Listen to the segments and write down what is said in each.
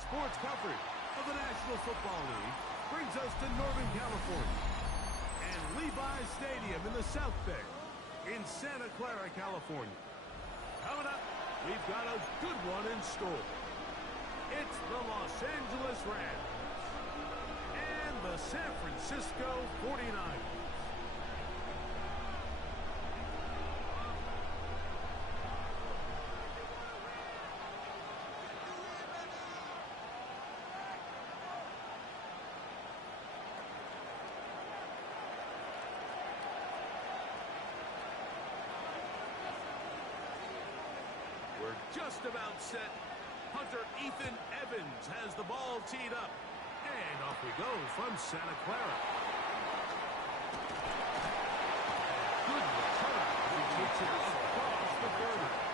sports coverage of the National Football League brings us to Northern California and Levi's Stadium in the South Bay in Santa Clara, California. Coming up, we've got a good one in store. It's the Los Angeles Rams and the San Francisco 49ers. We're just about set. Hunter Ethan Evans has the ball teed up. And off we go from Santa Clara. Good return. He takes it across the 30.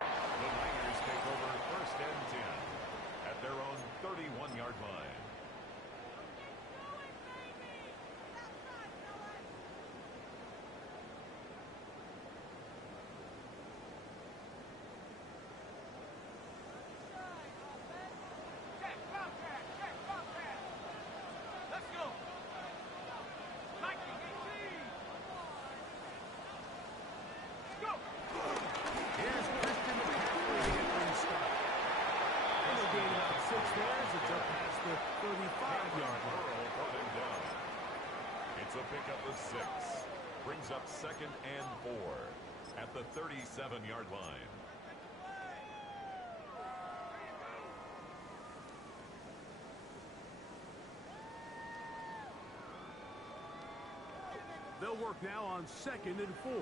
The Niners take over first and 10 at their own 31-yard line. the 37-yard line. They'll work now on 2nd and 4.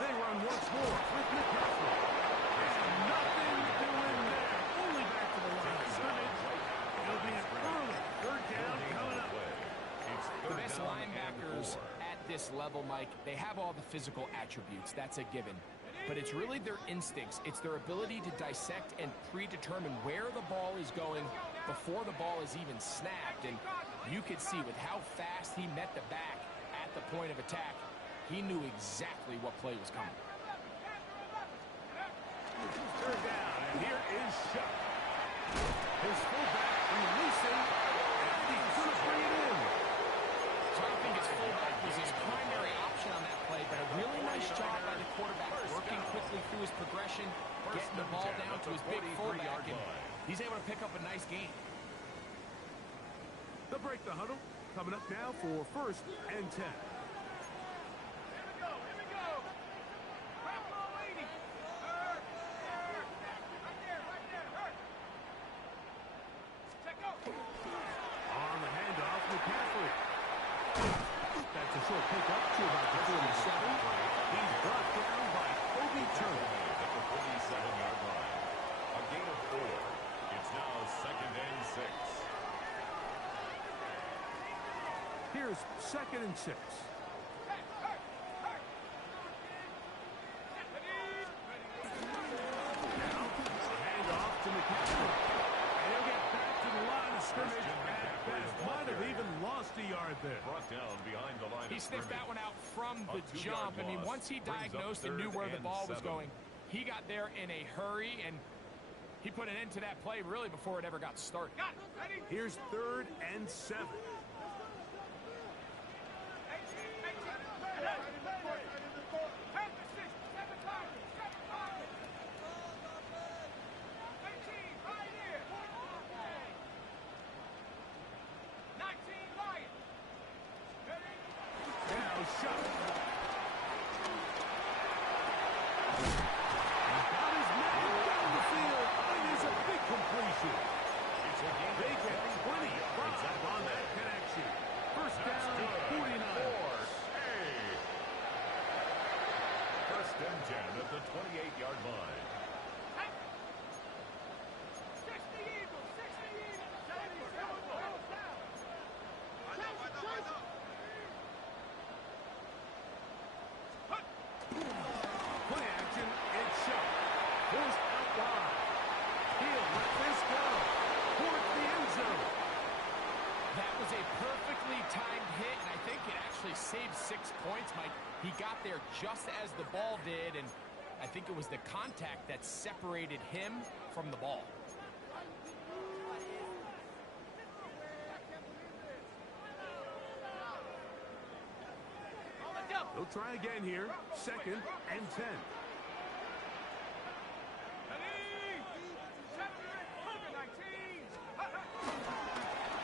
They run once more with McCaffrey. And nothing doing there. Only back to the line of scrimmage. It'll be an early 3rd down coming up. The best linebackers at this level, Mike, they have all the physical attributes. That's a given. But it's really their instincts. It's their ability to dissect and predetermine where the ball is going before the ball is even snapped. And you could see with how fast he met the back at the point of attack, he knew exactly what play was coming. 3rd down, and here is Shaq. His fullback releasing, and he's going to bring it in. So I don't think his fullback was his primary option on that play, but a really nice job by the quarterback, working quickly through his progression, getting the ball down to his big fullback, and he's able to pick up a nice gain. They'll break the huddle. Coming up now for 1st and 10. On the handoff, McCaffrey. That's a short pickup to about the 47. He's brought down by Kobe Turner. At the 47-yard line. A gain of 4. It's now 2nd and 6. Here's 2nd and 6. Now, a handoff to McCaffrey. And he'll get back to the line of scrimmage at best. Might have even lost a yard there. Brought down behind the line He of sniffed that scrimmage. one out from the A 2-yard jump. I mean, loss once he brings up diagnosed and knew 3rd where the and ball was 7. going, he got there in a hurry, and he put an end to that play really before it ever got started. Here's 3rd and 7. Now Shaq. He's got his man down the field. It is a big completion. They get 25 on that connection. 1st down, 49. 1st and 10 at the 28-yard line. Play action, it's Shaq. Forced out wide. He'll let this go. Towards the end zone. That was a perfectly timed hit, and I think it actually saved 6 points, Mike. He got there just as the ball did, and I think it was the contact that separated him from the ball. They'll try again here. 2nd and 10.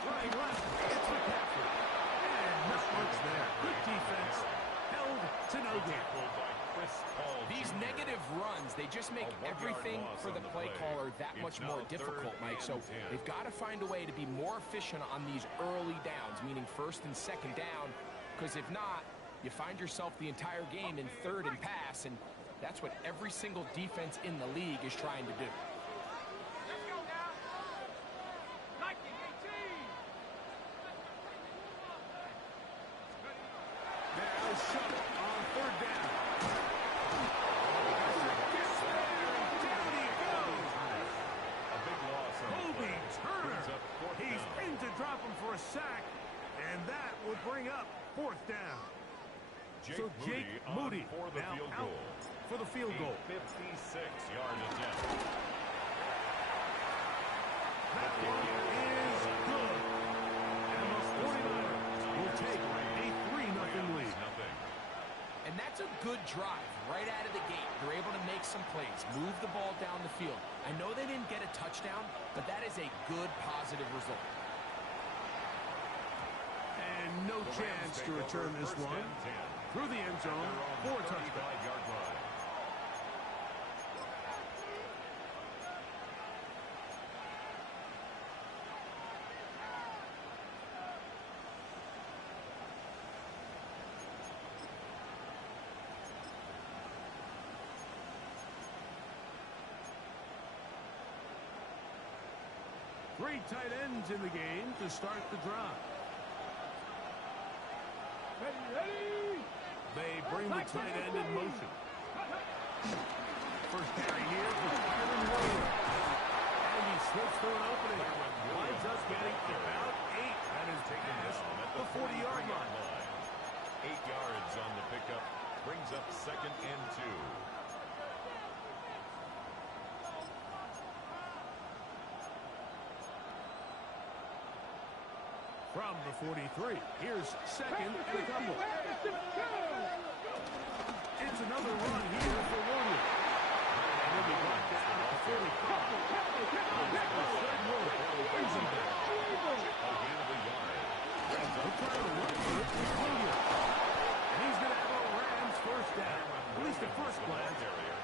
Running left, it's McCaffrey. And not much there. Good defense. Held to no gain. These negative runs, they just make everything for the play caller that much more difficult, Mike. So they've got to find a way to be more efficient on these early downs, meaning 1st and 2nd down, because if not, you find yourself the entire game in 3rd and pass, and that's what every single defense in the league is trying to do. Now Shaq on 3rd down. Gets there, and down he goes. A big loss on the Kobe play. Turner. Brings up 4th He's down. in to drop him for a sack, and that would bring up 4th down. So Jake Moody for the now field out goal. for the field goal. 56-yard attempt. That one is good. And the 49ers will take a 3-0 lead. And that's a good drive right out of the gate. They're able to make some plays, move the ball down the field. I know they didn't get a touchdown, but that is a good, positive result. And no chance to return this one. Through the end zone for a touchdown. Three tight ends in the game to start the drive. Ready. They bring the tight end in motion. First carry here for Kyron Williams. And he slips through an opening. Winds up getting about 8. That is taken at the 40-yard line. 8 yards on the pickup. Brings up 2nd and 2. From the 43, here's 2nd and a couple. It's another run here for Williams. And he'll be brought down at the 45. Fred Williams brings him down. A gain of a yard. They're trying to run for it with Williams. And he's going to have a Rams first down. At least at first glance,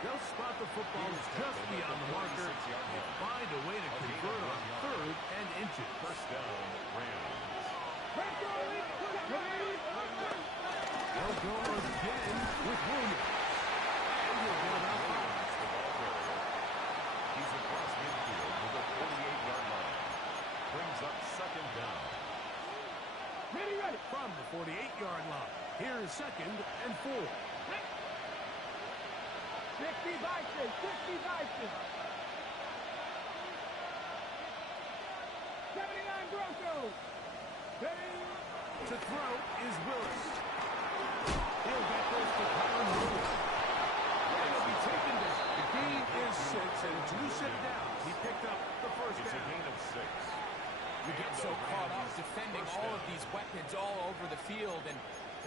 they'll spot the football just beyond the marker and find a way to convert on 3rd and inches. First down, Rams. They'll go again with Williams. And he'll get about 5. He's across midfield to the 48-yard line. Brings up 2nd down. Ready. From the 48-yard line, here's 2nd and 4. 60 Bison. 79 Broncos. To throw is Willis. He'll get this to Kyron Williams. And he'll be taken down. The gain is 6, and 2 sit down. He picked up the first down. It's a gain of 6. You get so caught up defending all of these weapons all over the field, and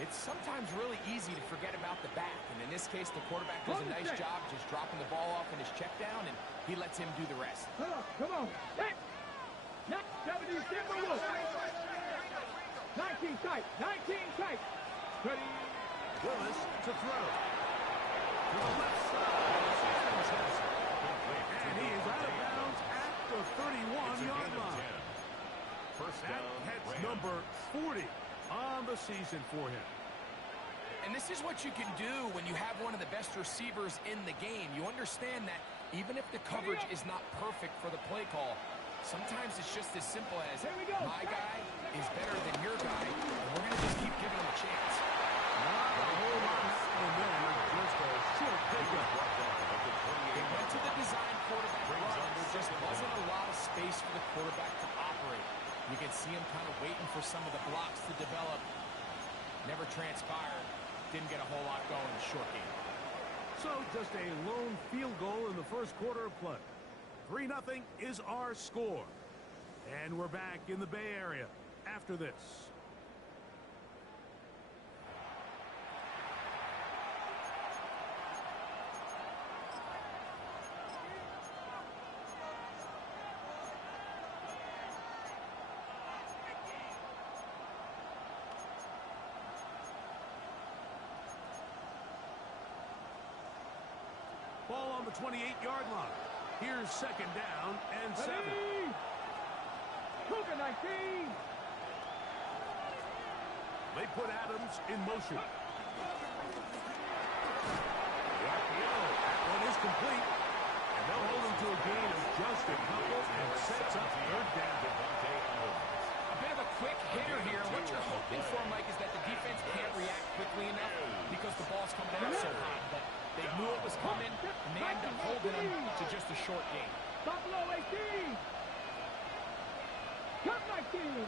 it's sometimes really easy to forget about the back. And in this case, the quarterback does a nice job just dropping the ball off in his check down, and he lets him do the rest. Come on. Hey. 70, 19 tight. Ready. Willis to throw. To the left side. And he is out of bounds at the 31-yard line. First That down, hits Rams. number 40 on the season for him. And this is what you can do when you have one of the best receivers in the game. You understand that even if the coverage is not perfect for the play call, sometimes it's just as simple as my guy is better than your guy, and we're going to just keep giving him a chance. Not a whole lot, and then just a short pickup. They went to the design quarterback run, and there just wasn't a lot of space for the quarterback to operate. You can see him kind of waiting for some of the blocks to develop. Never transpired. Didn't get a whole lot going in the short game. So just a lone field goal in the first quarter of play. 3-0 is our score. And we're back in the Bay Area after this. Ball on the 28-yard line. Here's 2nd down and 7. Cougar 19. They put Adams in motion. That one is complete. And they'll hold him to a gain of just a couple and sets up 3rd down. A bit of a quick hitter here. What you're hoping for, Mike, is that the defense can't react quickly enough because the ball's coming out so hot. But they knew it was coming, and they end up holding him to just a short gain. Buffalo 18. Cup 19.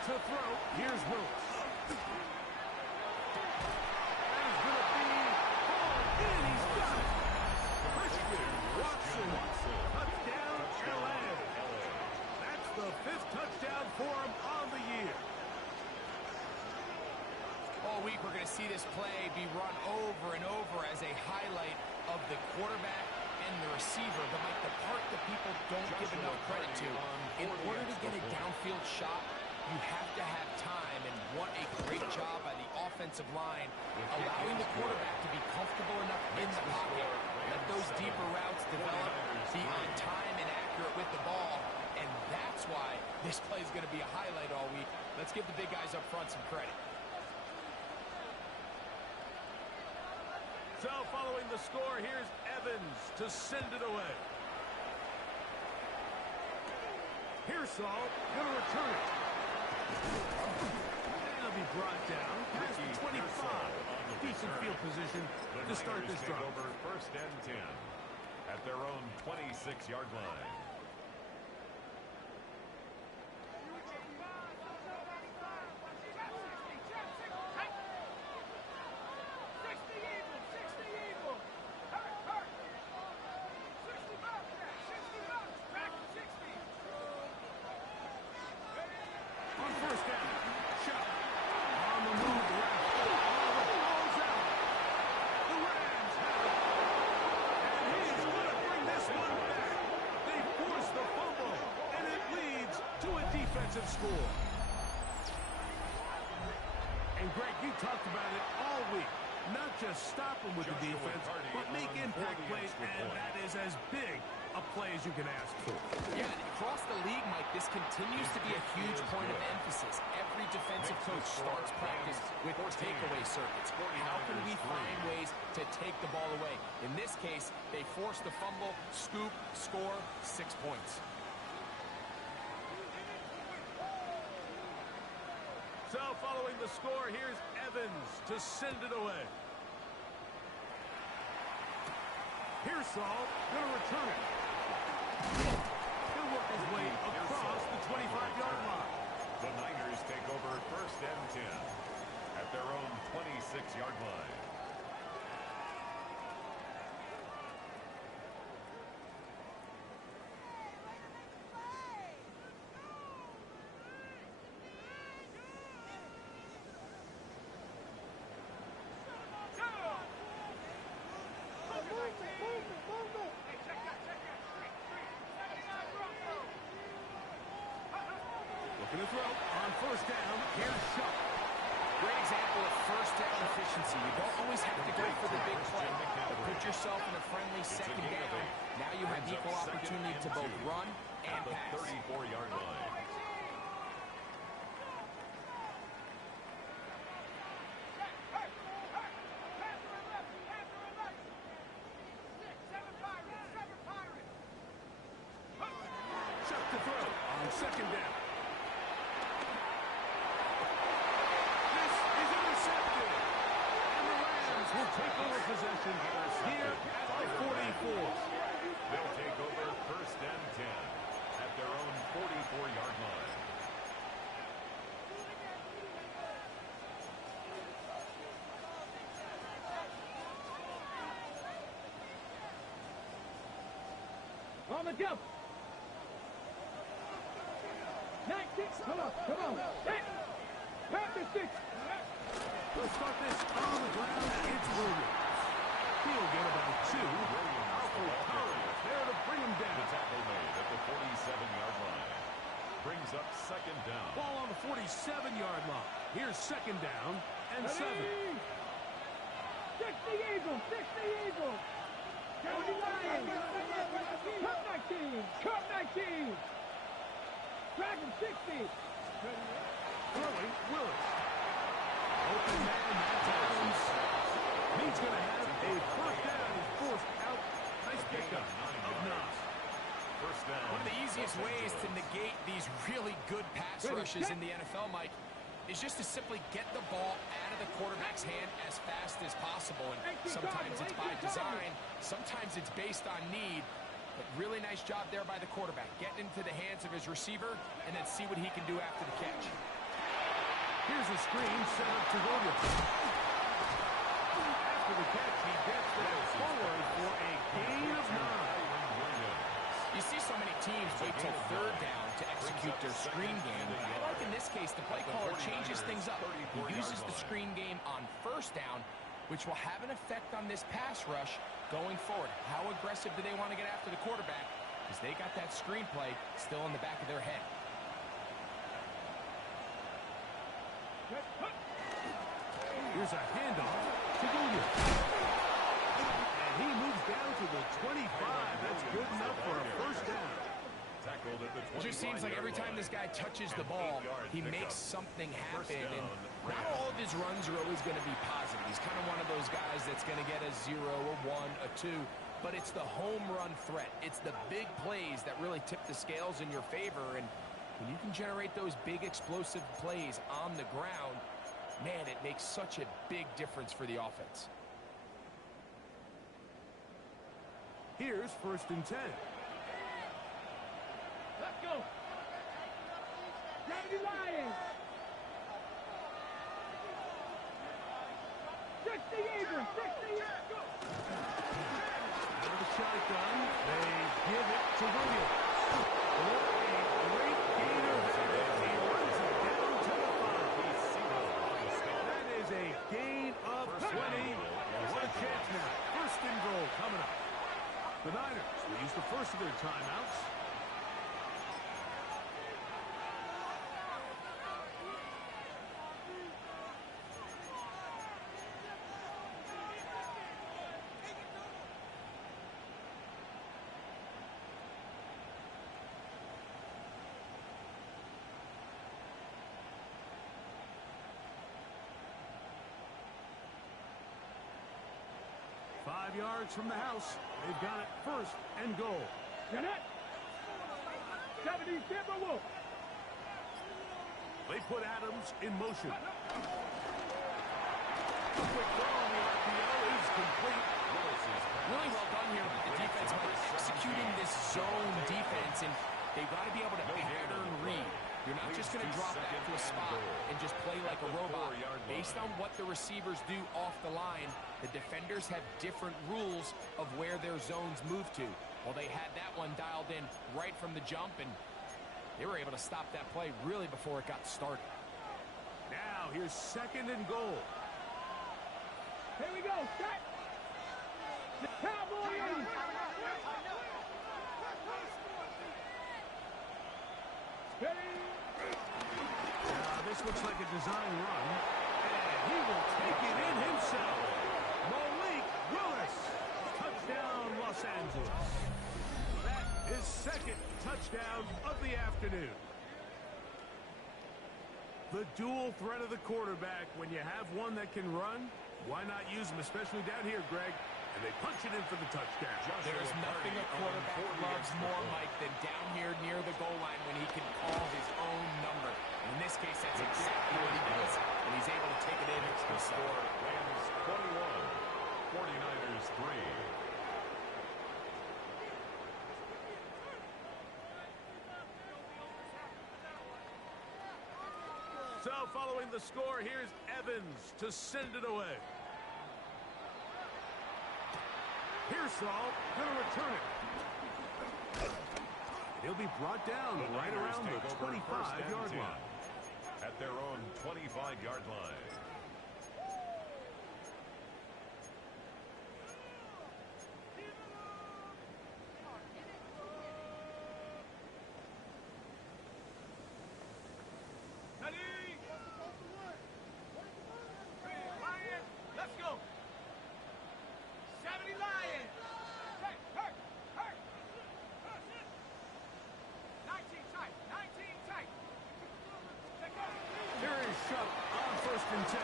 To throw, here's Willis. That is going to be hauled in. He's got it. Christian Watson. Touchdown, LA. That's the 5th touchdown for him on the year. All week, we're going to see this play be run over and over as a highlight of the quarterback and the receiver. But, Mike, the part that people don't give enough credit to, in order to get a downfield shot, you have to have time. And what a great job by the offensive line, allowing the quarterback to be comfortable enough in the pocket. Let those deeper routes develop, be on time and accurate with the ball. And that's why this play is going to be a highlight all week. Let's give the big guys up front some credit. So following the score, here's Evans to send it away. Pearsall going to return it. And it'll be brought down past the 25. Decent field position to start this drive. Over first and 10 at their own 26-yard line. On first down, Shaq on the move left. Oh, the ball's out. The Rams have it. And he's going to bring this one back. They force the fumble, and it leads to a defensive score. And Greg, you talked about it all week. Not just stop them with the defense, but make impact plays, and that is as big a play as you can ask for. Yeah, and across the league, Mike, this continues to be a huge point of emphasis. Every defensive coach starts practice with takeaway circuits. How can we find ways to take the ball away? In this case, they forced the fumble, scoop, score, 6 points. So following the score, here's Evans to send it away. Pearsall going to return it. He'll work his way across the 25-yard line. The Niners take over first and 10 at their own 26-yard line. Looking to throw on first down. Here's Shaq. Great example of first down efficiency. You don't always have to go for the big play. Put yourself in a friendly second down. Now you have equal opportunity to both run and at the pass. 34-yard line. Shaq to throw on second down. This is intercepted. And the Rams will take over possession here at the 44. They'll take over first and 10 at their own 44-yard line. On the jump. 19. Come on. 10. Pass the 6. We'll start this on the ground. It's Williams. He'll get about 2. Alfred Collins there to bring him The down. tackle made at the 47-yard line. Brings up second down. Ball on the 47-yard line. Here's second down and 7. 60 Eagles. 60 Eagles. County Lions. Cup 19. Cup 19. Dragon 60. Throwing Willis. Open man, that's Adams. He's going to have a first down. He's forced out. Nice pickup of 9. First down. One of the easiest ways to negate these really good pass rushes in the NFL, Mike, is just to simply get the ball out of the quarterback's hand as fast as possible. And sometimes it's by design, sometimes it's based on need. But really nice job there by the quarterback. Getting into the hands of his receiver and then see what he can do after the catch. Here's a screen set up to Williams. After the catch, he gets that forward for a gain of 9. You see so many teams wait till third down to execute their screen game. I like in this case, the play caller changes things up. He uses the screen game on first down, which will have an effect on this pass rush going forward. How aggressive do they want to get after the quarterback? Because they got that screen play still in the back of their head. Here's a handoff to Williams. And he moves down to the 25. That's good enough for a first down. It just seems like every time this guy touches the ball, he makes something happen. And not all of his runs are always going to be positive. He's kind of one of those guys that's going to get a 0, a 1, a 2. But it's the home run threat. It's the big plays that really tip the scales in your favor. And when you can generate those big explosive plays on the ground, man, it makes such a big difference for the offense. Here's 1st and 10. Let's go. Daddy Lions. 60 Abrams. 60 go. Out of the shotgun, they give it to Williams. Oh, a great gainer there. He runs it down to the 5. That is a gain of 20. What a chance now. 1st and goal coming up. The Niners will use the first of their timeouts. Yards from the house. They've got it 1st and goal. Get it. 70 Timberwolves. They put Adams in motion. The quick throw on the RPO is complete. Really well done here with the defense by executing this zone defense, and they've got to be able to pattern read. You're not just going to drop back to a spot and just play like a robot. Based on what the receivers do off the line, the defenders have different rules of where their zones move to. Well, they had that one dialed in right from the jump, and they were able to stop that play really before it got started. Now, here's 2nd and goal. Here we go. Set. The Cowboys. This looks like a design run, and he will take it in himself. Malik Willis, touchdown Los Angeles. That is 2nd touchdown of the afternoon. The dual threat of the quarterback. When you have one that can run, why not use him, especially down here, Greg? And they punch it in for the touchdown. There's nothing a quarterback loves more, Mike, than down here near the goal line when he can call his own number. In this case, that's exactly what he does, and he's able to take it in. The score, Rams 21, 49ers 3. So following the score, here's Evans to send it away. Pearsall going to return it. He'll be brought down right around the 25-yard line. At their own 25-yard line. Let's go. 70 Lions. Hurt. 19 tight. Here is Shaq on 1st and 10.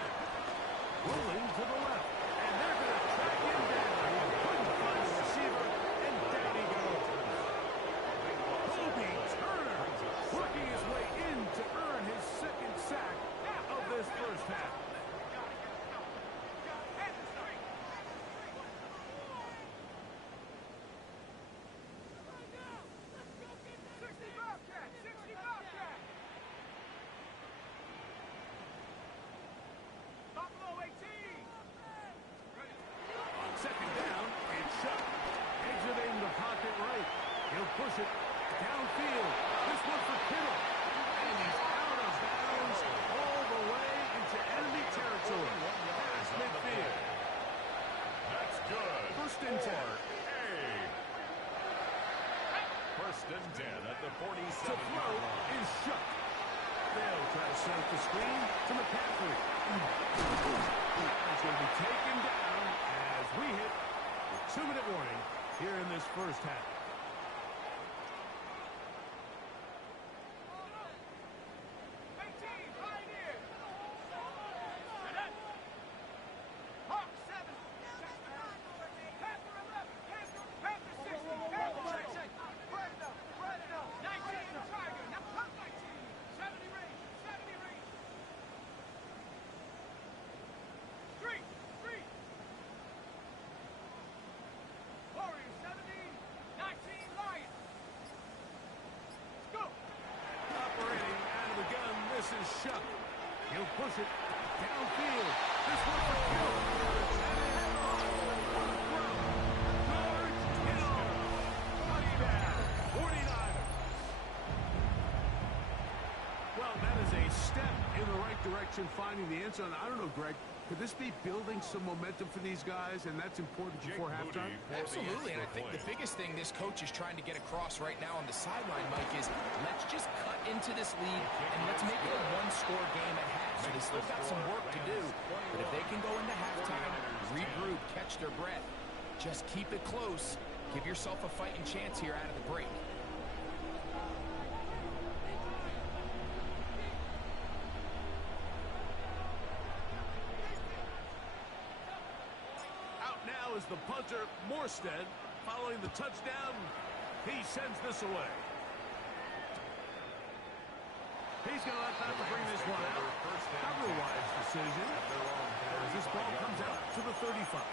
Rolling to the left. And they're going to track him down. He couldn't find the receiver, and down he goes. Kobe Turner working his way in to earn his 2nd sack of this first half. and 10 at the To 47. throw is Shaq. They'll try to set up the screen to McCaffrey. He's going to be taken down as we hit the 2-minute warning here in this first half. This is Shaq. He'll push it downfield. This one's for Hill. Touchdown. 49ers. Well, that is a step in the right direction, finding the end zone. I don't know, Greg. Could this be building some momentum for these guys, and that's important before halftime? Absolutely, and I think the biggest thing this coach is trying to get across right now on the sideline, Mike, is let's just cut into this lead, and let's make it a one-score game at half. So they still got some work to do, but if they can go into halftime, regroup, catch their breath, just keep it close, give yourself a fighting chance here out of the break. Is the punter, Morstead, following the touchdown. He sends this away. He's going to let that to bring this one out. Not a wise decision as this ball comes out to the 35.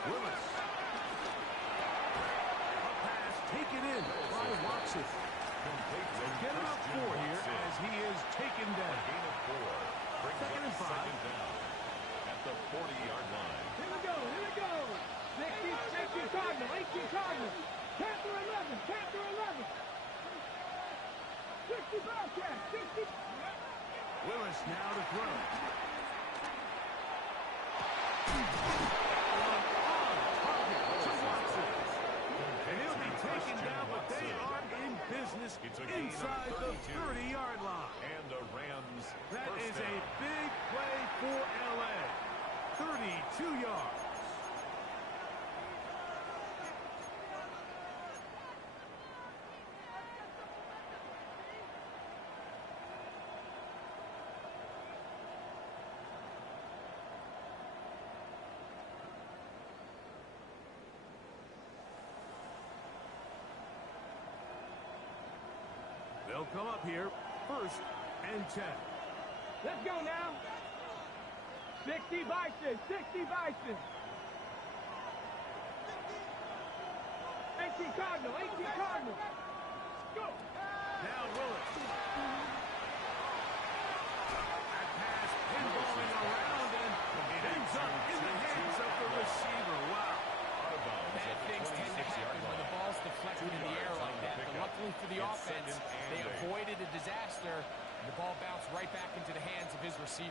Willis. A pass taken in by Watson. They'll get him up 4 here as he is taken down. Gain of 4. Second and 5. Down at the 40-yard line. Here we go, here we go. 16 Cardinal, 18 Cardinal. Panther 11, Panther 11. 60 Bobcat, 60. Willis now to throw. And he'll be taken down, but they are in business inside the 30-yard line. And the Rams. That is a big play for L.A. 32 yards. They'll come up here, 1st and 10. Let's go now. 60 Bison, 60 Bison. 18 Cardinal, 18 Cardinal. Go. Now Willis. That pass pinballing around, and it ends up in the hands of the receiver. Wow. Bad things tend to happen when the ball's deflected in the air like that. But luckily for the offense, they avoided a disaster. And the ball bounced right back into the hands of his receiver.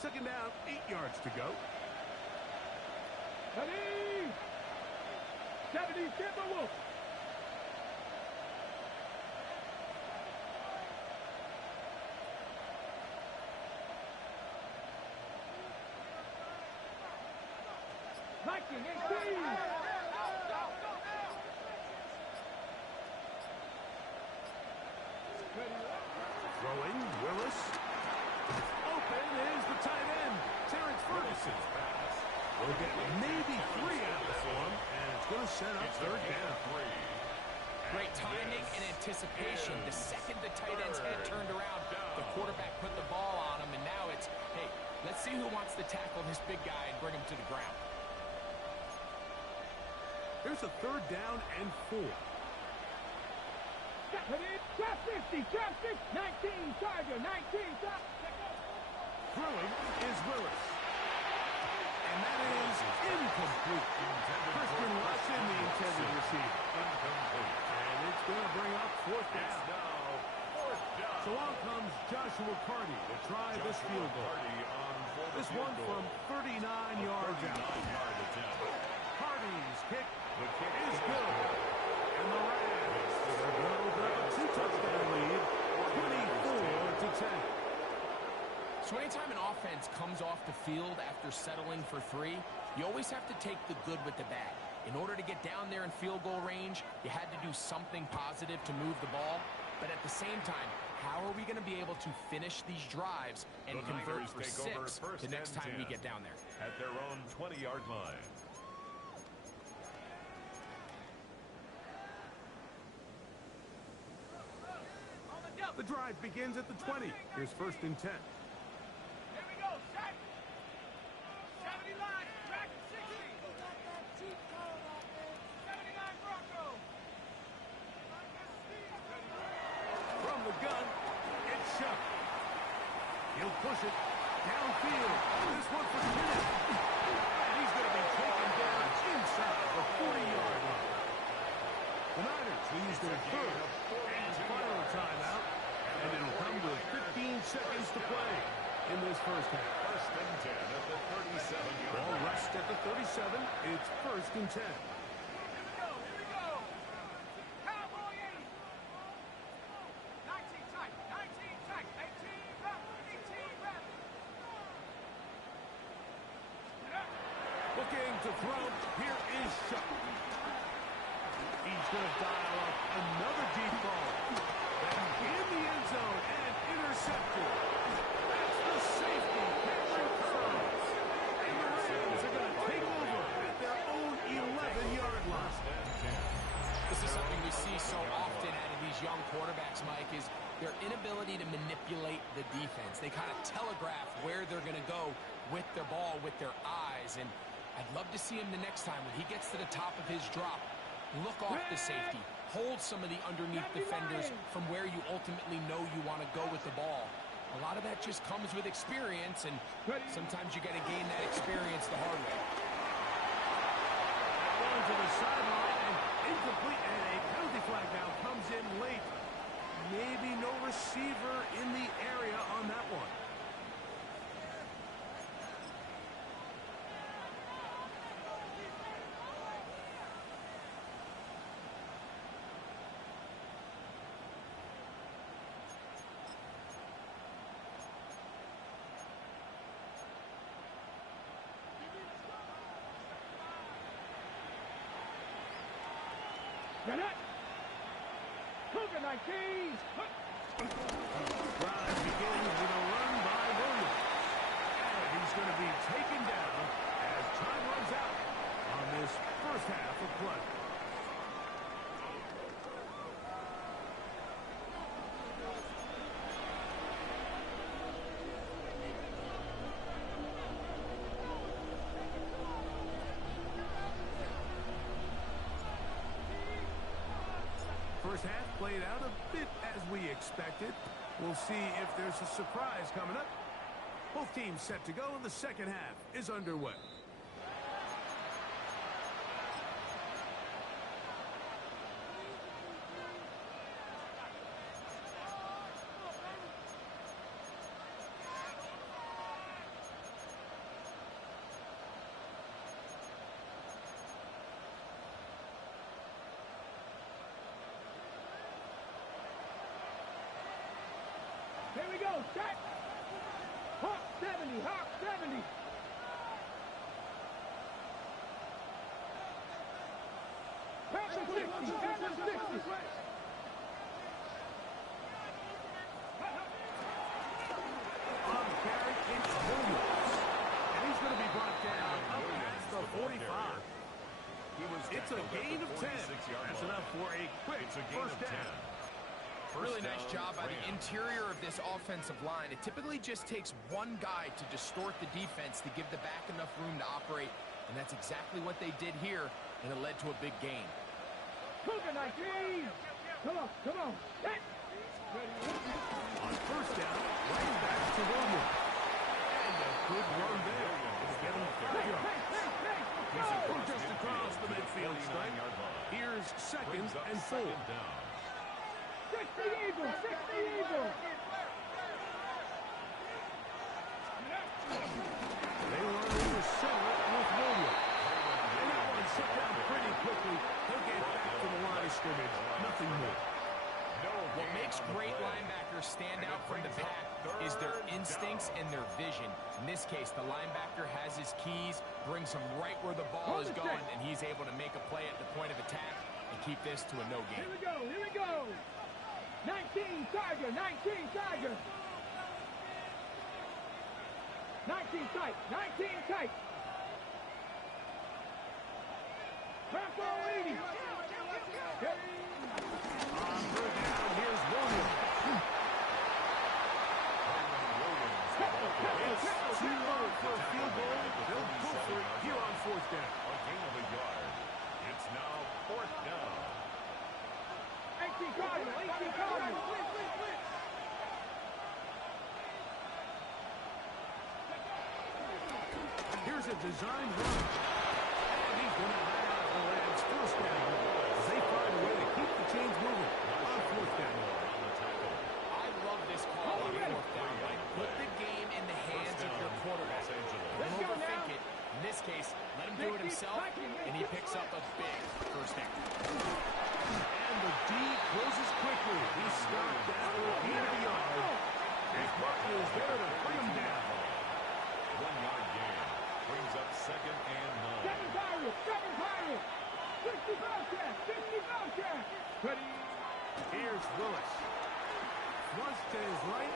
Second down, 8 yards to go. 70 Timberwolves. Viking 18. Throwing, Willis. Open is the tight end, Terrence Ferguson. We'll get maybe 3 out of this one, and it's going to set up 3rd down. Great timing and anticipation. The second the tight end's head turned around, the quarterback put the ball on him, and now it's, hey, let's see who wants to tackle this big guy and bring him to the ground. Here's a 3rd down and 4. 1250, 19 Tiger, 19 Tiger. Throwing is Willis. And that is incomplete. Christian Watson, the intended receiver. Incomplete. And it's going to bring up fourth It's down. now fourth down. So on comes Joshua Carty to try this field goal. This one from 39 yards out. Carty's kick is good. And the Rams are going to open up a 2-touchdown lead, 24-10. So anytime an offense comes off the field after settling for 3, you always have to take the good with the bad. In order to get down there in field goal range, you had to do something positive to move the ball. But at the same time, how are we going to be able to finish these drives and convert for 6 the next time we get down there? At their own 20-yard line. The drive begins at the 20. Here's 1st and 10. Here we go, Shaq. 70 line, track 60. 79 Broncos. From the gun, it's Shaq. He'll push it downfield. This one for Kenneth. And he's going to be taken down inside the 40-yard line. The Niners use their 3rd and final timeout. And it'll come with 15 seconds to play in this first half. 1st and 10 at the 37-yard Ball line. rest at the 37. It's 1st and 10. Here we go. Cowboy 80. 19 tight, 19 tight, 18 rep, 18 rep. Looking to throw. Here is Shaq. He's going to dial up another deep ball. In the end zone and intercepted. That's the safety, Cameron Curls. And the Rams are going to take over at their own 11-yard line. This is something we see so often out of these young quarterbacks, Mike, is their inability to manipulate the defense. They kind of telegraph where they're going to go with their ball, with their eyes. And I'd love to see him the next time when he gets to the top of his drop. Look off the safety. Hold some of the underneath defenders from where you ultimately know you want to go with the ball. A lot of that just comes with experience, and sometimes you got to gain that experience the hard way. Going to the sideline and incomplete, and a penalty flag now comes in late. Maybe no receiver in the area on that one. Gannett. Cougar 19s. Drive begins with a run by Williams. And he's going to be taken down as time runs out on this first half of play. First half played out a bit as we expected. We'll see if there's a surprise coming up. Both teams set to go, and the second half is underway. Here we go, Shaq. Hawk 70, Hawk 70. Panther 60, Panther 60. On the carry, it's Williams. And he's going to be brought down up past the 45. It's a gain of 10. That's enough for a quick first down. Really nice job by the interior of this offensive line. It typically just takes one guy to distort the defense to give the back enough room to operate, and that's exactly what they did here, and it led to a big gain. Cougar 19. Come on, come on. Hit. On first down, right back to Williams. And a good run there. It's getting 30 yards. 4. 2nd down. 60 Eagles, 60 Eagles. They run over center with Williams. And that one shut down pretty quickly. He'll get back to the line of scrimmage. Nothing more. What makes great linebackers stand out from the pack is their instincts and their vision. In this case, the linebacker has his keys, brings him right where the ball is going, and he's able to make a play at the point of attack and keep this to a no game. Here we go, here we go. 19 Tiger, 19 Tiger. 19 tight, 19 tight. Rambo 80. On third down, here's Williams. It's too low for a field goal. They'll go for it here on 4th down. A gain of a yard. It's now 4th down. 18 Cardinal, 18 Cardinal. Here's a designed run. And he's going to head out of the Rams' 1st down. As they find a way to keep the chains moving on 4th down. I love this call on 4th down. Like, put the game in the hands of your quarterback. Don't overthink it. In this case, let him do it himself, and he picks up a big 1st down. And the D closes quickly. He's stopped down to a gain of a yard. And Buckner is there to bring him down. 1-yard gain. Brings up 2nd and 9. 7 Pirates, 7 Pirates. 60 Bobcats, 60 Bobcats. Ready. Here's Willis. Flush to his right.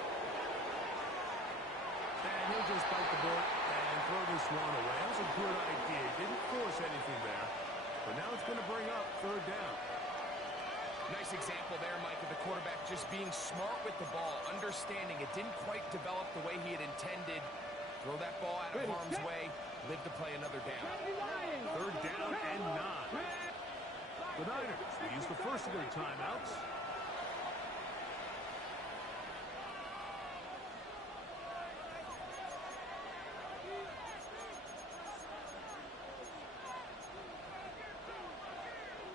And he'll just bite the bullet and throw this one away. That was a good idea. Didn't force anything there. But now it's going to bring up 3rd down. Nice example there, Mike, of the quarterback just being smart with the ball, understanding it didn't quite develop the way he had intended. Throw that ball out of harm's way, live to play another down. 3rd down and 9. The Niners use the first of their timeouts.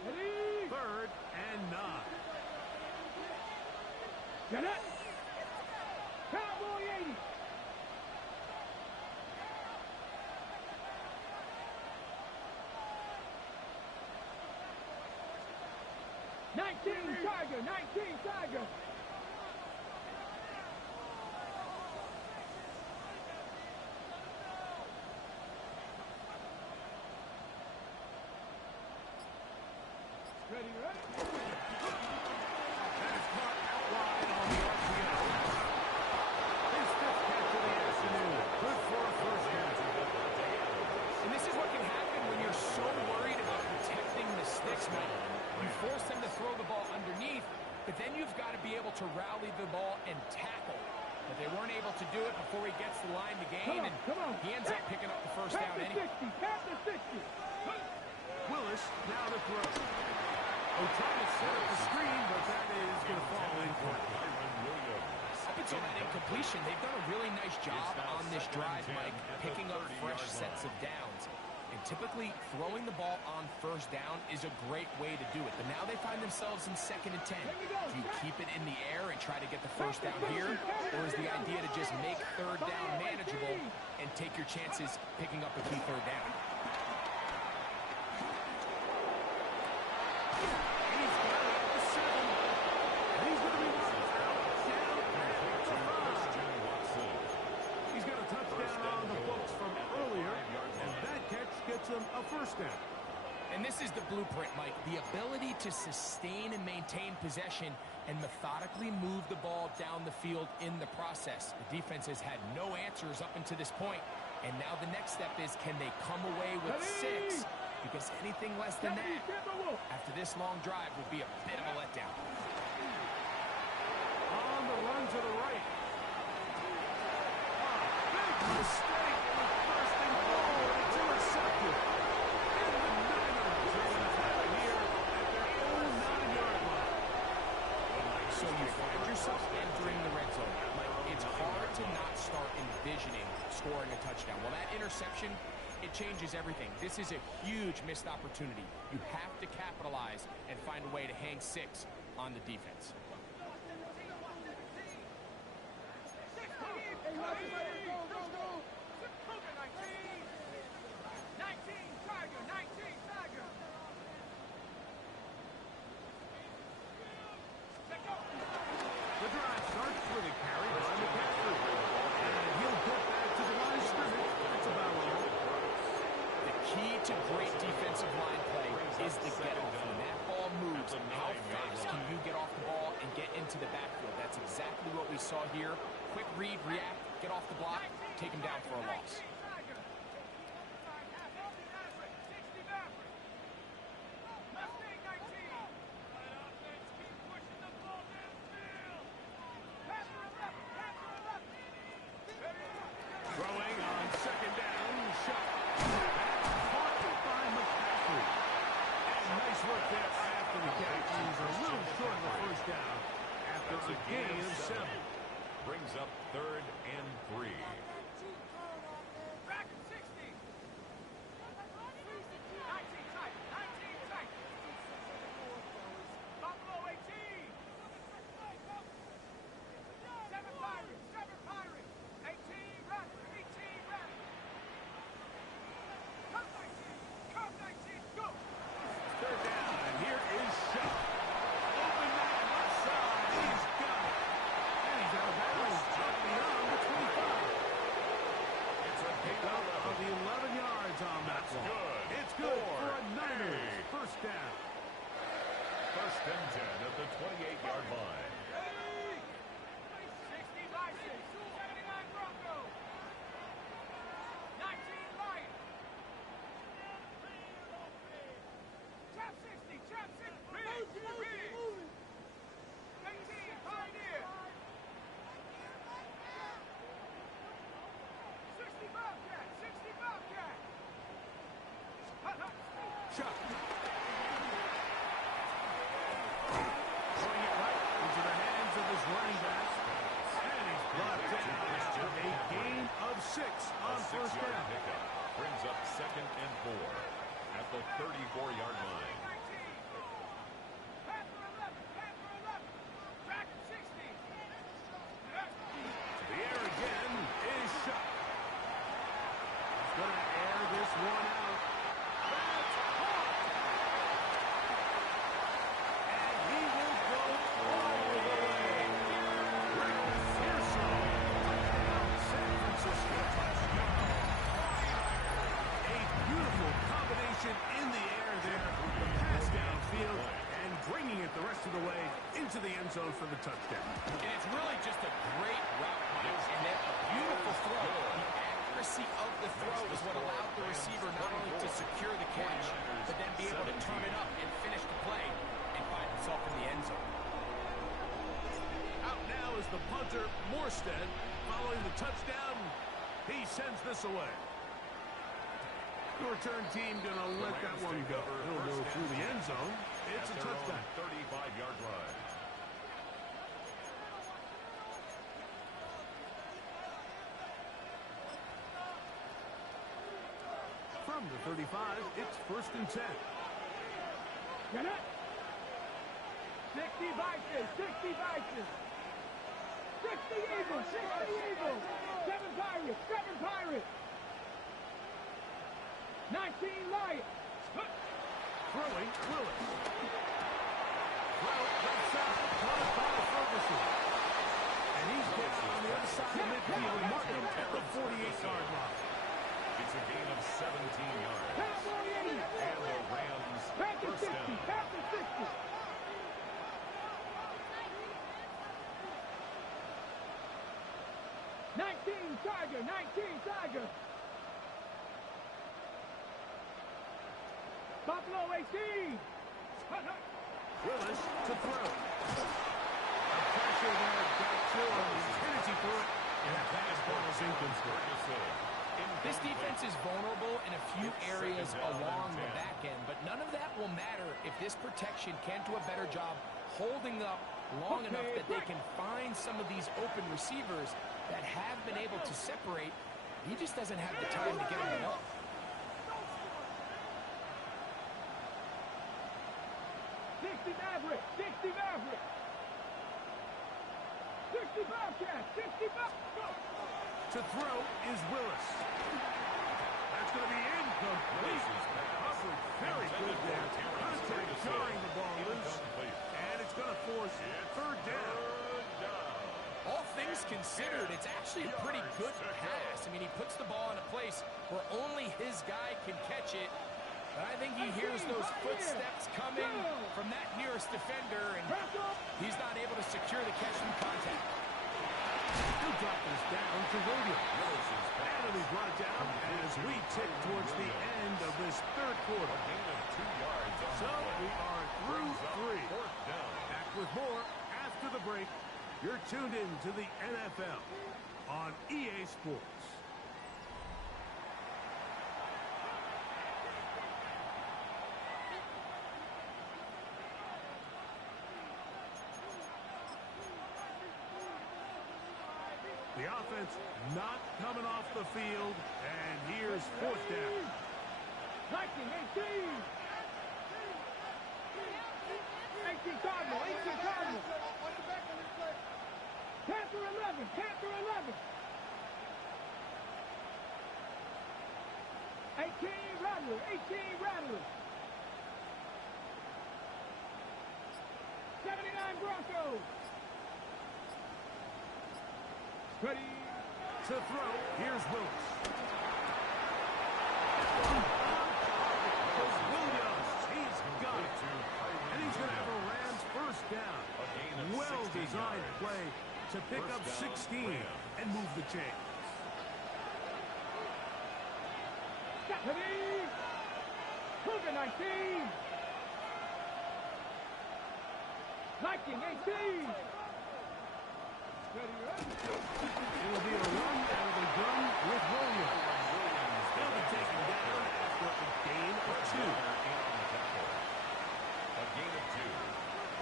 Ready. 3rd and 9. Get it. Cowboy 80. Tiger, 19 Tiger. Ready, ready. That is caught out wide on the RPO. His 5th catch of the afternoon. Good for a 1st down. And this is what can happen when you're so worried about protecting the sticks, Mike. You force them to throw the ball underneath, but then you've got to be able to rally the ball and tackle. But they weren't able to do it before he gets the line to gain, and he ends up picking up the 1st down anyway. Pass the 60. Willis now to throw. Trying to set up the screen, but that is going to fall incompleto. Up until that incompletion, they've done a really nice job on this drive, Mike, picking up fresh sets of downs. And typically, throwing the ball on 1st down is a great way to do it. But now they find themselves in 2nd and 10. Do you keep it in the air and try to get the 1st down here? Or is the idea to just make 3rd down manageable and take your chances picking up a key 3rd down? He's got it at the 7. And he's going to be down at the 5. He's got a touchdown on the books from earlier, and that catch gets him a 1st down. And this is the blueprint, Mike. The ability to sustain and maintain possession and methodically move the ball down the field in the process. The defense has had no answers up until this point, and now the next step is, can they come away with 6? Because anything less than that, after this long drive, would be a bit of a letdown. On the run to the right. Big mistake in the 1st and goal. It's intercepted. And the Niners are going to have it here at their own 9-yard line. So you find yourself entering the red zone. Like, it's hard to not start envisioning scoring a touchdown. Well, that interception it changes everything. This is a huge missed opportunity. You have to capitalize and find a way to hang 6 on the defense. The drive starts with a carry by McCaffrey. And he'll get back to the line of scrimmage. That's about all. The key to great defensive line play is the get-off. When that ball moves, how fast can you get off the ball and get into the backfield? That's exactly what we saw here. Quick read, react, get off the block, take him down for a loss. Throwing on second down, Shaq. Caught by McCaffrey. And nice work there after the catch. He's a little short of the first down after a gain of 7. Brings up 3rd and 3. Third down, and here is Shaq. Open man, left side. He's got it. And he's out of bounds. Up beyond the 25. It's a Pickup of the 11 yards on that one. good. It's good for a For Niners. a. First down. 1st and 10 at the 28-yard line. Shaq. Throwing it right into the hands of his running back. And he's brought down after a gain of 6 on A first 6-yard down. pickup brings up 2nd and 4 at the 34-yard line. The air again is Shaq. He's going to air this one out. That's caught. And he will go all the way. Pearson. Touchdown, San Francisco. A beautiful combination in the air there. The pass downfield and bringing it the rest of the way into the end zone for the touchdown. And it's really just a great route, Mike, and then a beautiful throw. The accuracy of the throw is what allowed the receiver not only to secure the catch, but then be able to turn it up and finish the play and find himself in the end zone. Out now is the punter, Morstead. Following the touchdown, he sends this away. The return team going to let that one go. He'll go through the end zone. It's a touchdown. 35-yard line. From the 35, it's 1st and 10. Get it? 60 Vikings, 60 Vikings. 60 Eagles, 60 Eagles. 7 Pirates, 7 Pirates. 19 Lions. Throwing, Willis. Throw left side, caught by Ferguson. And he's down on the other side of midfield, marking at the 48-yard line. It's a gain of 17 yards. Cowboy 80. And the Rams Packers first 60, down. Packers 60. 19 Tiger, 19 Tiger. Buffalo 18. Willis to throw. The pressure there got to him. He's hit it through it. And that pass ball is incomplete. This defense is vulnerable in a few areas along the back end, but none of that will matter if this protection can't do a better job holding up long enough that they can find some of these open receivers that have been able to separate. He just doesn't have the time to get them the ball. 60 Maverick. 60 Maverick. 60 Bobcat. 60 Bobcat. To throw is Willis. That's going to be incomplete. Coverage very good there. Contact jarring the ball loose. And it's going to force third down. All things considered, it's actually a pretty good pass. I mean, he puts the ball in a place where only his guy can catch it. But I think he hears those footsteps coming from that nearest defender, and he's not able to secure the catch from contact. He'll drop this down to Williams. And it'll be brought down as we tick towards the end of this third quarter. So we are through 3. Back with more after the break. You're tuned in to the NFL on EA Sports. The offense not coming off the field, and here's fourth down. Viking 18. 18 Cardinal. 18 Cardinal. Panther 11. Panther 11. 18 Rattler. 18 Rattler. 79 Broncos. Ready. To throw, here's Willis. Williams, he's got it. And he's going to have a Rams first down. Well-designed play to pick up 16 and move the chains. Stephanie. Cougar 19. Viking 18. It will be a run out of the gun with Williams. He'll be taken down after a gain of 2. A gain of 2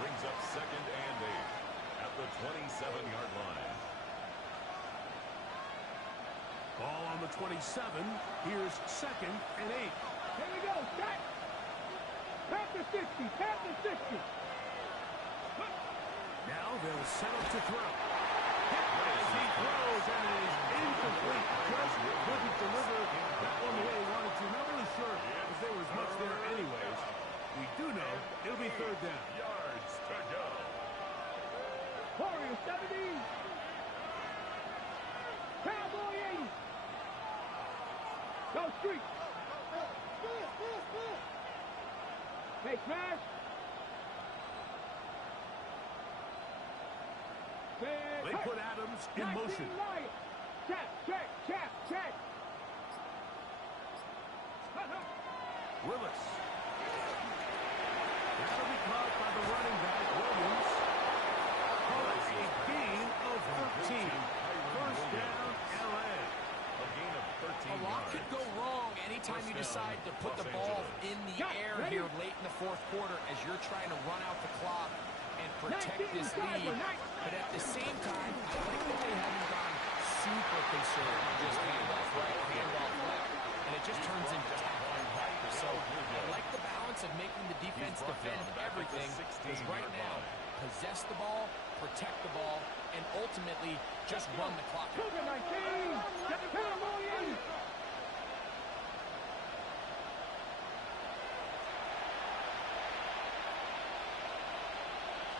brings up second and 8 at the 27-yard line. Ball on the 27. Here's second and 8. Here we go. Shaq. Panther 60. Panther 60. Now they'll set up to throw. As he throws, and it is incomplete. Just couldn't deliver that one the way he wanted to. Not really sure if there was much there anyways. We do know it'll be third down. Yards to go. Warrior 70. Cowboy 80. Go street. Make smash. They put Adams in motion. Check, check, check, check. Willis. That'll be caught by the running back, Williams. Caught a gain of 13. First down, L.A. A gain of 13 A lot yards. could go wrong anytime you decide to put the ball in the air here late in the fourth quarter as you're trying to run out the clock and protect this lead. But at the same time, I like that they haven't gone super concerned. Just handoff right, handoff left, and it just turns into tackling practice. So I like the balance of making the defense defend everything, because right now, possess the ball, protect the ball, and ultimately just run the clock. Cougar 19. Get the Cowboy 80.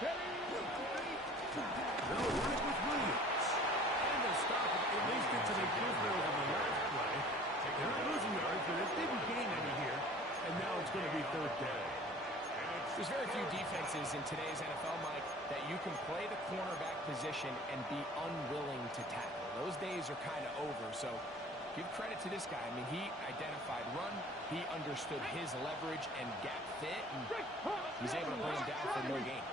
They'll run it with Williams. And they'll stop it, at least get some improvement over the last play. They're not losing yards, but it didn't gain any here. And now it's going to be third down. There's very few defenses in today's NFL, Mike, that you can play the cornerback position and be unwilling to tackle. Those days are kind of over, so give credit to this guy. I mean, he identified run, he understood his leverage and gap fit, and he's able to bring him down for no gain.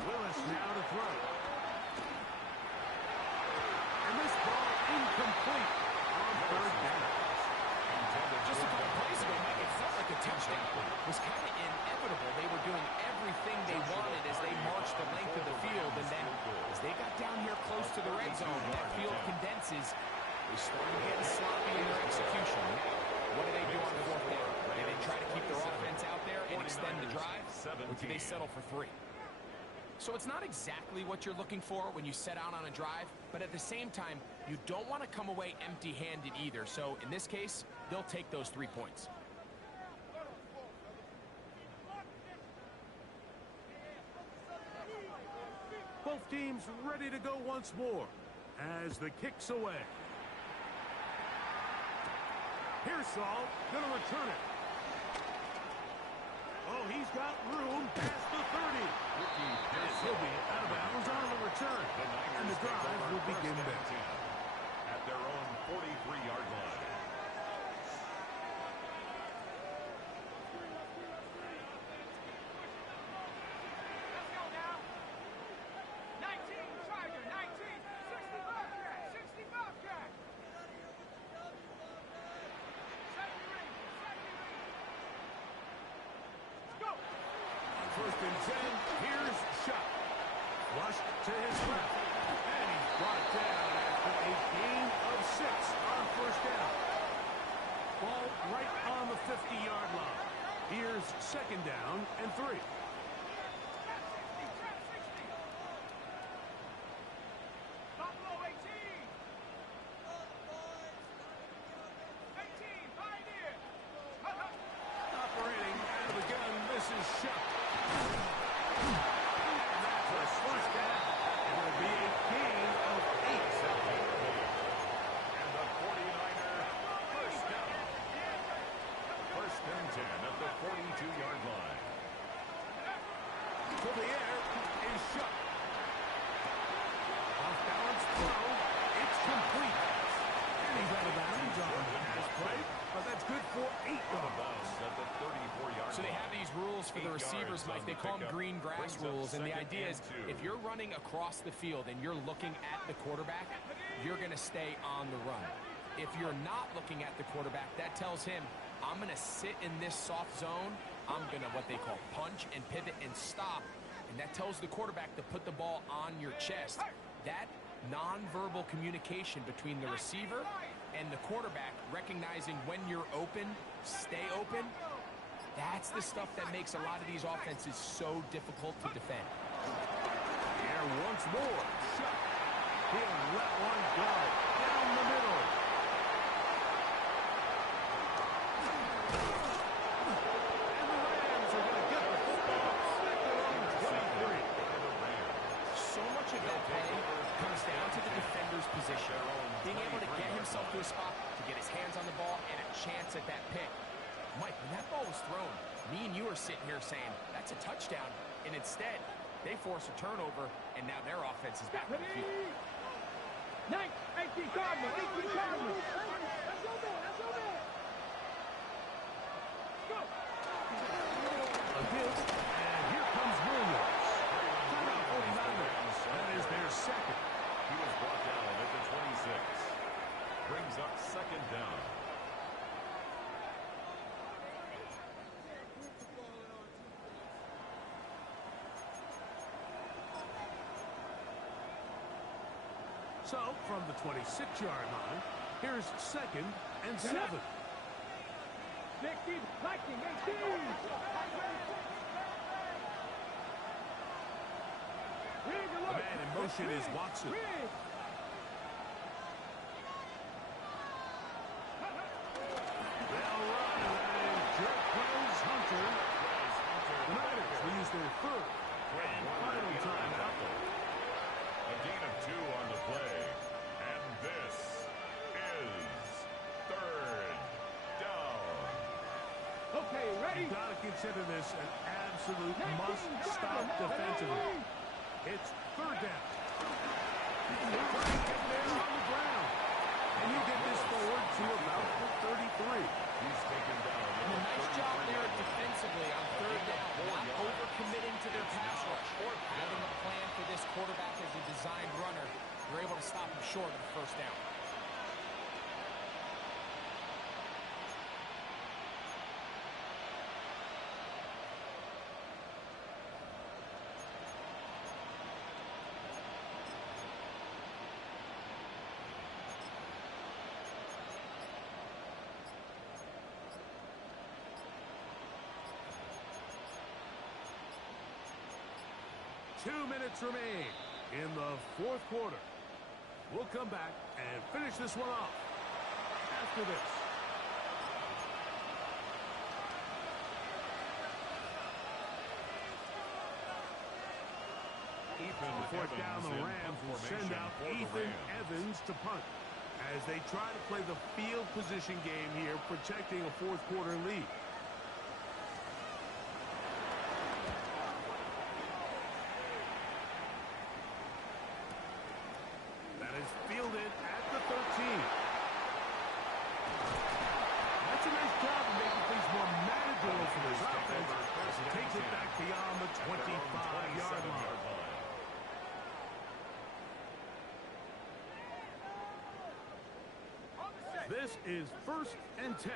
Willis now to throw. And this ball incomplete on third down. Just a couple plays ago, Mike, it felt like a touchdown. It was kind of inevitable. They were doing everything they wanted as they marched the length of the field, and then as they got down here close to the red zone, that field condenses, They started getting sloppy in their execution. What do they do on fourth down? Do they try to keep their offense out there and extend the drive? Or do they settle for 3? So it's not exactly what you're looking for when you set out on a drive, but at the same time, you don't want to come away empty-handed either. So in this case, they'll take those 3 points. Both teams ready to go once more as the kick's away. Pearsall going to return it. Oh, he's got room past the 30. He'll be out of bounds on the return. And the drive will begin there. At their own 43-yard line. First and 10, here's Shaq. Flushed to his left. And he's brought down after a gain of 6 on first down. Ball right on the 50-yard line. Here's second down and 3. Operating out of the gun, this is Shaq. To the air is Shaq. Off balance throw. It's complete. And he's out of bounds on this play, but that's good for 8 yards. So they have these rules for the receivers, Mike. They call them green grass rules, and the idea is if you're running across the field and you're looking at the quarterback, you're going to stay on the run. If you're not looking at the quarterback, that tells him, I'm going to sit in this soft zone. I'm going to what they call punch and pivot and stop. And that tells the quarterback to put the ball on your chest. That nonverbal communication between the receiver and the quarterback, recognizing when you're open, stay open, that's the stuff that makes a lot of these offenses so difficult to defend. Here once more. Shaq. He'll let one go down the middle. Position, being able to get himself to a spot, to get his hands on the ball, and a chance at that pick. Mike, when that ball was thrown, me and you are sitting here saying, that's a touchdown, and instead, they force a turnover, and now their offense is back on the field. 18 Cardinals, 18 Cardinals. Let's go there, let's go there. Go. A hit, and here comes Williams. Timeout 49ers. That is their second. He was brought down at the 26. Brings up second down. So, from the 26-yard line, here's second and 7. 16, Lightning, 18. The man in motion is Watson. They'll run, and jerk goes Hunter. The Niners will use their third and final timeout. A gain of 2 on the play. And this is third down. Okay, ready? You've got to consider this an absolute must-stop defensively. It's third down. They're trying to get there on the ground. And you get this forward to about the 33. He's taken down. And a nice job there defensively on third down, not overcommitting to their pass rush or having a plan for this quarterback as a designed runner. They're able to stop him short of the first down. 2 minutes remain in the fourth quarter. We'll come back and finish this one off after this. Fourth down, the Rams will send out Ethan Evans to punt as they try to play the field position game here, protecting a fourth quarter lead. That is fielded at the 13. That's a nice job of making things more manageable for this offense as he takes it back beyond the 25-yard line. This is 1st and 10.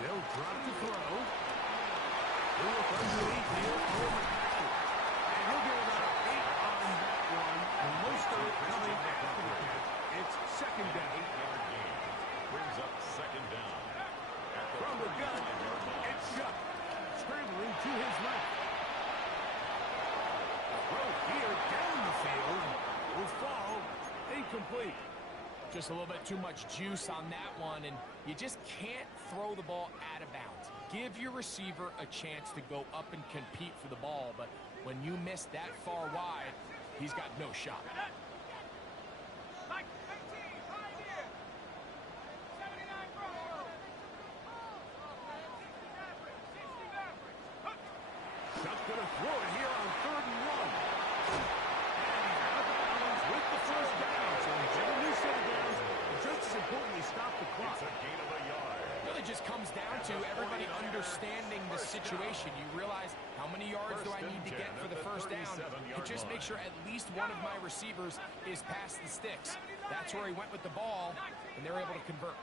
They'll drop to throw. He'll look underneath here. And he'll get about 8 on that one. And most of it coming after the catch. It's second down. 8-yard gain. Brings up second down. From the gun, it's Shaq. Scrambling to his left. Throw here down the field will fall incomplete. Just a little bit too much juice on that one, and you just can't throw the ball out of bounds. Give your receiver a chance to go up and compete for the ball, but when you miss that far wide, he's got no shot. Shaq's going to throw it here on 3rd and 1. And he's out of bounds with the first down. So he's got a new set of downs, but just as importantly, stop the clock. It's a gain of a yard. It really just comes down to everybody understanding the situation. You realize how many yards do I need to get for the first down, and just make sure at least one of my receivers is past the sticks. That's where he went with the ball, and they're able to convert.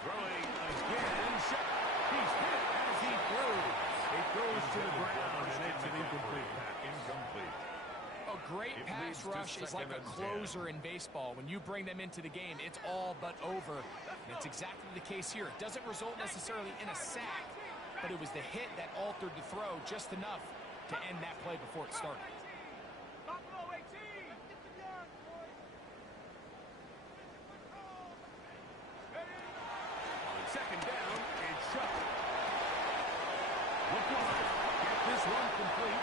Throwing again. He's hit as he throws. It goes to the ground, and it's an incomplete pass. Incomplete. A great pass rush is like a closer in baseball. When you bring them into the game, it's all but over. And it's exactly the case here. It doesn't result necessarily in a sack, but it was the hit that altered the throw just enough to end that play before it started. Second down, it's Shaq. Look wide. Get this one complete.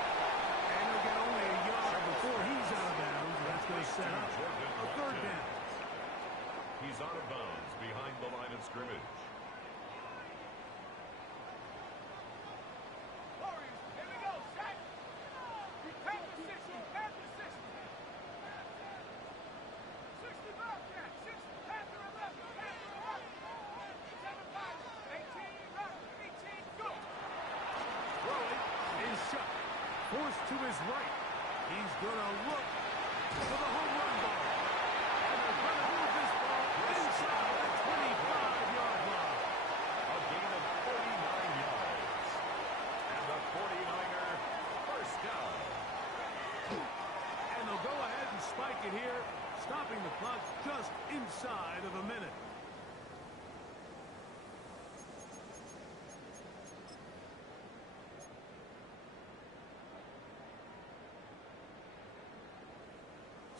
And he'll get only a yard before he's out of bounds. That's going to set up a 3rd down. He's out of bounds behind the line of scrimmage. Forced to his right. He's going to look for the home run ball. And they're going to move this ball inside the 25-yard line. A gain of 49 yards. And the 49er first down. And they'll go ahead and spike it here, stopping the clock just inside of a minute.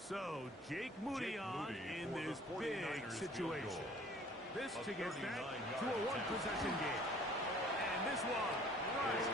So, Jake Moody in this big situation. This to get back to a one-possession game. And this one right